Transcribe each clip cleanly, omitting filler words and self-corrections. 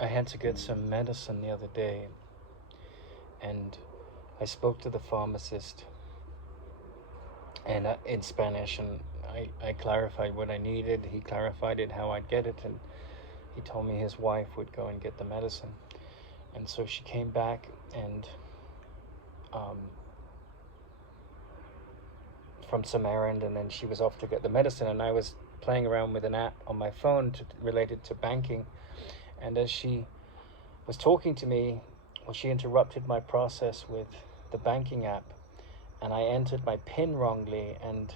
I had to get some medicine the other day, and I spoke to the pharmacist and in Spanish, and I clarified what I needed. He clarified it, how I'd get it, and he told me his wife would go and get the medicine. And so she came back and um, from some errand, and then she was off to get the medicine, and I was playing around with an app on my phone related to banking. And as she was talking to me, well, she interrupted my process with the banking app, and I entered my PIN wrongly, and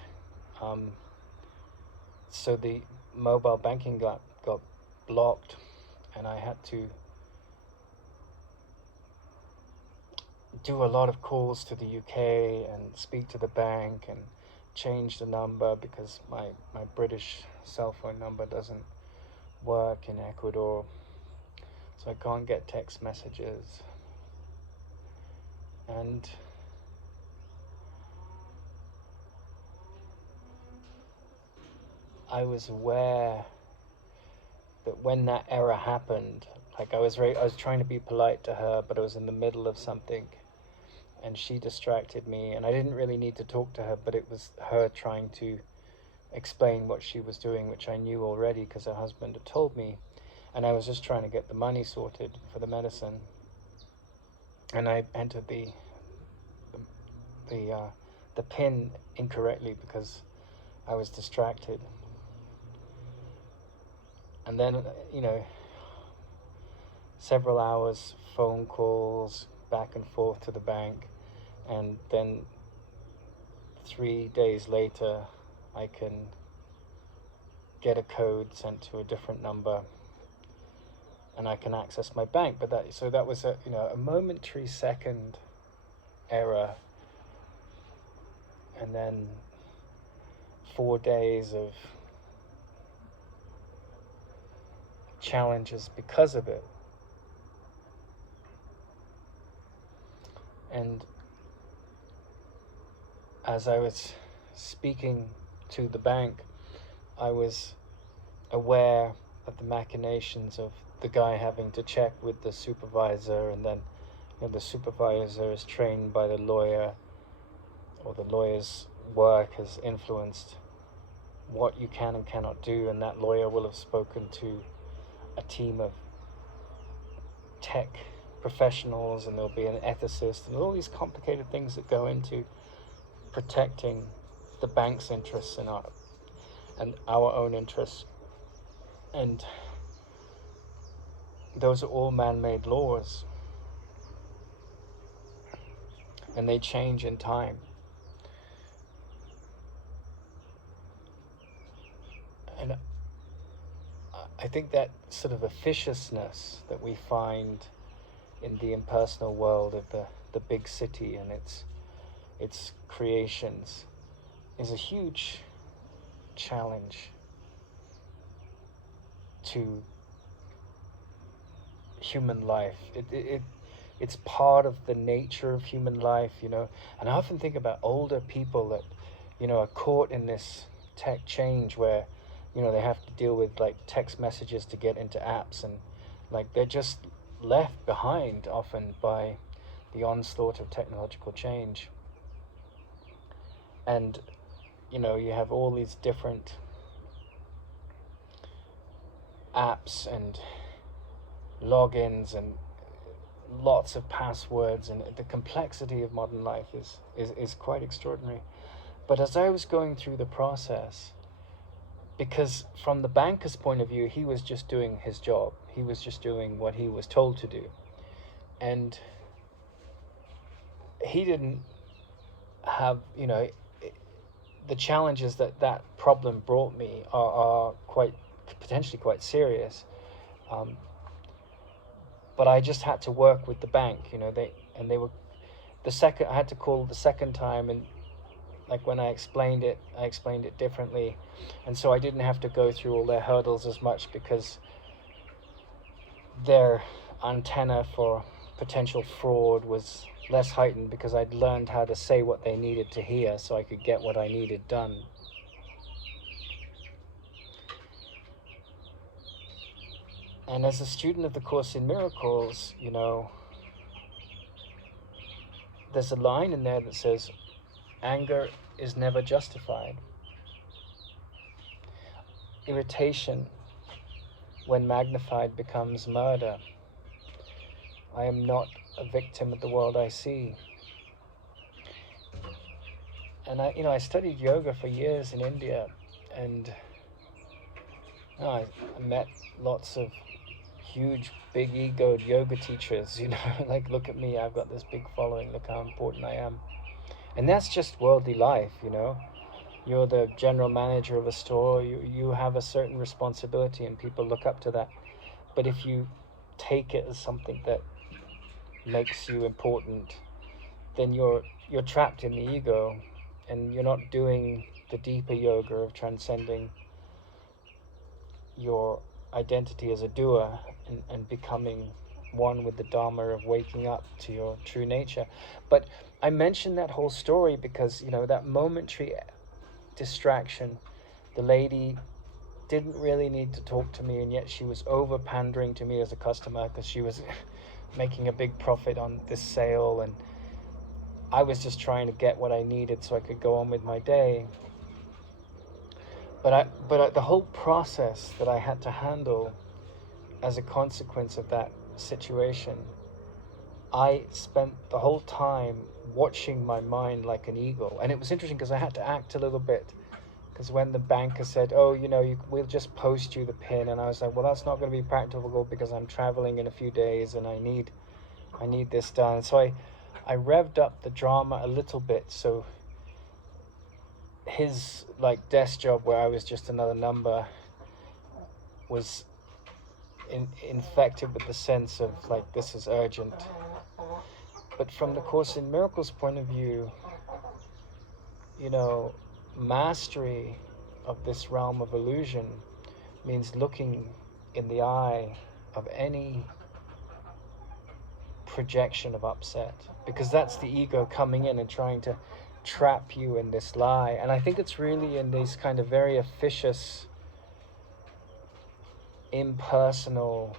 so the mobile banking got blocked, and I had to do a lot of calls to the UK and speak to the bank and change the number because my British cell phone number doesn't work in Ecuador, so I can't get text messages. And I was aware that when that error happened, like I was trying to be polite to her, but I was in the middle of something, and she distracted me, and I didn't really need to talk to her, but it was her trying to explain what she was doing, which I knew already because her husband had told me, and I was just trying to get the money sorted for the medicine, and I entered the PIN incorrectly because I was distracted. And then, several hours phone calls back and forth to the bank, and then 3 days later I can get a code sent to a different number and I can access my bank. But that was a momentary second error, and then 4 days of challenges because of it. And as I was speaking to the bank, I was aware of the machinations of the guy having to check with the supervisor, and then the supervisor is trained by the lawyer, or the lawyer's work has influenced what you can and cannot do, and that lawyer will have spoken to a team of tech professionals, and there'll be an ethicist, and all these complicated things that go into protecting the bank's interests and our own interests. And those are all man-made laws, and they change in time. And I think that sort of officiousness that we find in the impersonal world of the big city and its creations is a huge challenge to human life. It's part of the nature of human life, and I often think about older people that are caught in this tech change where they have to deal with like text messages to get into apps, and like they're just left behind often by the onslaught of technological change. And you have all these different apps and logins and lots of passwords, and the complexity of modern life is quite extraordinary. But as I was going through the process, because from the banker's point of view, he was just doing his job. He was just doing what he was told to do. And he didn't have, the challenges that problem brought me are potentially quite serious. But I just had to work with the bank, they were I had to call the second time, and like when I explained it differently, and so I didn't have to go through all their hurdles as much because their antenna for potential fraud was less heightened, because I'd learned how to say what they needed to hear so I could get what I needed done. And as a student of the Course in Miracles, you know, there's a line in there that says, anger is never justified. Irritation, when magnified, becomes murder. I am not a victim of the world I see. And I studied yoga for years in India, and I met lots of huge, big egoed yoga teachers, like, look at me, I've got this big following, look how important I am. And that's just worldly life, You're the general manager of a store, you have a certain responsibility and people look up to that. But if you take it as something that makes you important, then you're trapped in the ego, and you're not doing the deeper yoga of transcending your identity as a doer and becoming one with the Dharma of waking up to your true nature. But I mentioned that whole story because, that momentary distraction, the lady didn't really need to talk to me, and yet she was over pandering to me as a customer because she was making a big profit on this sale, and I was just trying to get what I needed so I could go on with my day. But the whole process that I had to handle as a consequence of that situation, I spent the whole time watching my mind like an eagle. And it was interesting because I had to act a little bit, because when the banker said, oh, we'll just post you the pin, and I was like, well, that's not going to be practical because I'm traveling in a few days and I need this done. So I revved up the drama a little bit, so his desk job where I was just another number was infected with the sense of this is urgent. But from the Course in Miracles point of view, mastery of this realm of illusion means looking in the eye of any projection of upset, because that's the ego coming in and trying to trap you in this lie. And I think it's really in these kind of very officious, impersonal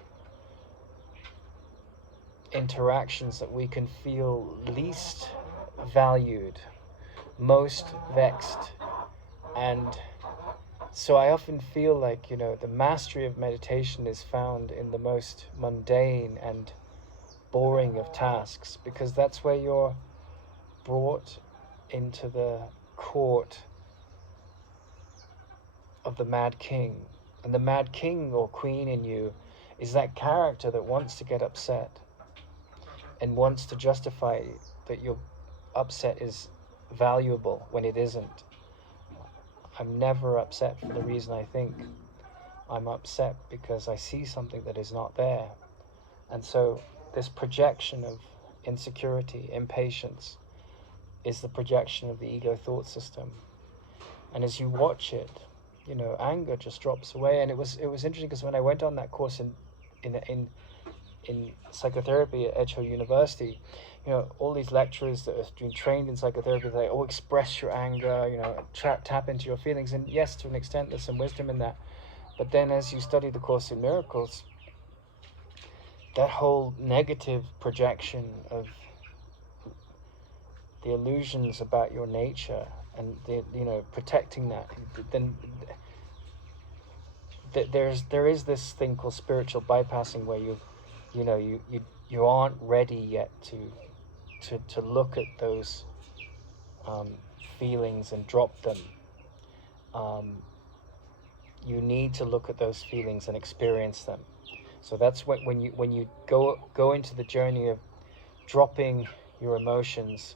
interactions that we can feel least valued, most vexed. And so I often feel like, the mastery of meditation is found in the most mundane and boring of tasks, because that's where you're brought into the court of the mad king. And the mad king or queen in you is that character that wants to get upset and wants to justify that your upset is valuable when it isn't. I'm never upset for the reason I think. I'm upset because I see something that is not there. And so this projection of insecurity, impatience, is the projection of the ego thought system. And as you watch it, anger just drops away. And it was interesting because when I went on that course in psychotherapy at Edge Hill University, all these lecturers that have been trained in psychotherapy, they express your anger, tap into your feelings. And yes, to an extent, there's some wisdom in that. But then as you study the Course in Miracles, that whole negative projection of the illusions about your nature and protecting that, then there is this thing called spiritual bypassing where you aren't ready yet to look at those feelings and drop them. You need to look at those feelings and experience them. So that's when you go into the journey of dropping your emotions,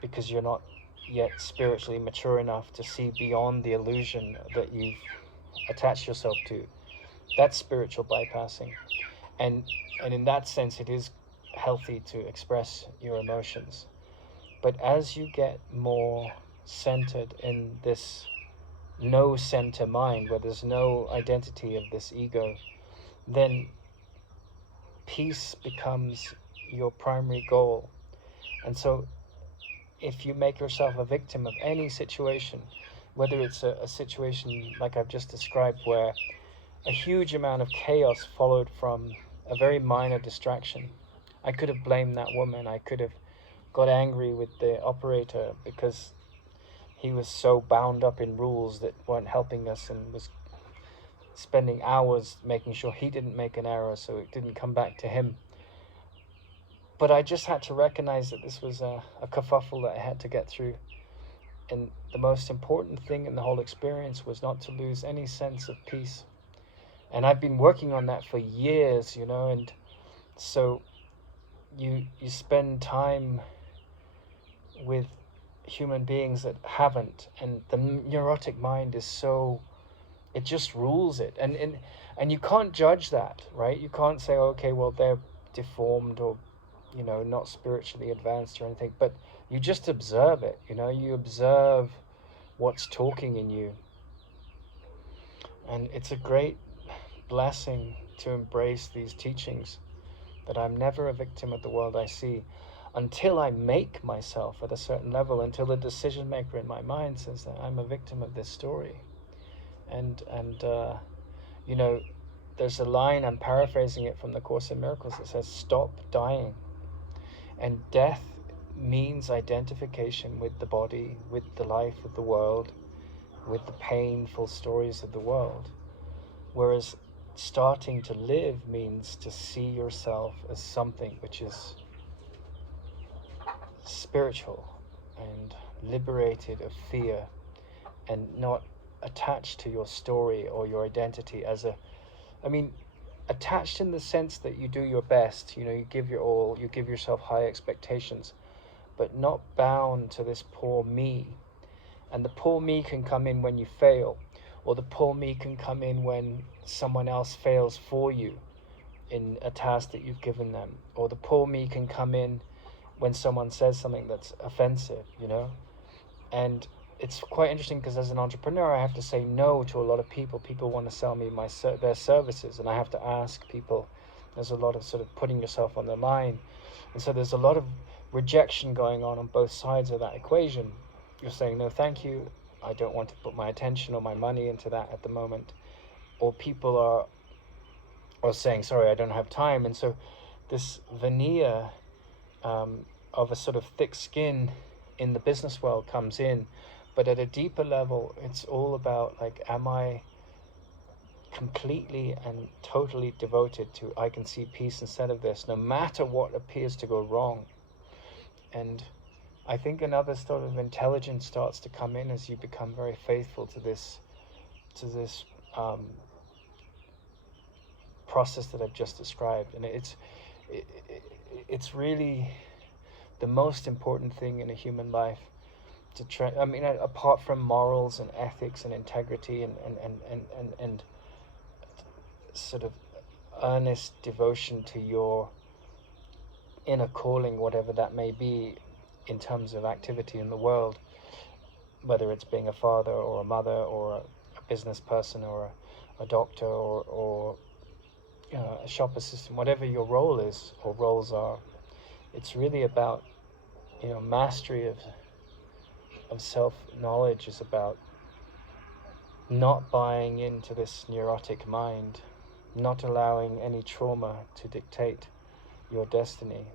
because you're not yet spiritually mature enough to see beyond the illusion that you've attached yourself to. That's spiritual bypassing. And in that sense, it is healthy to express your emotions. But as you get more centered in this no center mind, where there's no identity of this ego, then peace becomes your primary goal. And so if you make yourself a victim of any situation, whether it's a situation like I've just described, where a huge amount of chaos followed from a very minor distraction. I could have blamed that woman. I could have got angry with the operator because he was so bound up in rules that weren't helping us, and was spending hours making sure he didn't make an error so it didn't come back to him. But I just had to recognize that this was a kerfuffle that I had to get through. And the most important thing in the whole experience was not to lose any sense of peace. And I've been working on that for years, you know, and so you spend time with human beings that haven't, and the neurotic mind is so, it just rules it, and you can't judge that, right? You can't say, okay, well, they're deformed, or, you know, not spiritually advanced or anything, but you just observe it, you know, you observe what's talking in you. And it's a great blessing to embrace these teachings, that I'm never a victim of the world I see, until I make myself at a certain level, until the decision maker in my mind says that I'm a victim of this story. And you know, there's a line, I'm paraphrasing it from the Course in Miracles, that says, stop dying. And death means identification with the body, with the life of the world, with the painful stories of the world. Whereas starting to live means to see yourself as something which is spiritual and liberated of fear, and not attached to your story or your identity as a, I mean, attached in the sense that you do your best, you know, you give your all, you give yourself high expectations, but not bound to this poor me. And the poor me can come in when you fail, or the poor me can come in when someone else fails for you in a task that you've given them, or the poor me can come in when someone says something that's offensive, you know. And it's quite interesting, because as an entrepreneur, I have to say no to a lot of people. People want to sell me their services, and I have to ask people. There's a lot of sort of putting yourself on the line, and so there's a lot of rejection going on both sides of that equation. You're saying, no, thank you, I don't want to put my attention or my money into that at the moment. Or people are saying, sorry, I don't have time. And so this veneer of a sort of thick skin in the business world comes in. But at a deeper level, it's all about, like, am I completely and totally devoted to, I can see peace instead of this, no matter what appears to go wrong. And I think another sort of intelligence starts to come in as you become very faithful to this process that I've just described. And it's really the most important thing in a human life to try. I mean, apart from morals and ethics and integrity and sort of earnest devotion to your inner calling, whatever that may be, in terms of activity in the world, whether it's being a father or a mother or a business person or a doctor or a shop assistant, whatever your role is or roles are, it's really about, you know, mastery of self-knowledge is about not buying into this neurotic mind, not allowing any trauma to dictate your destiny,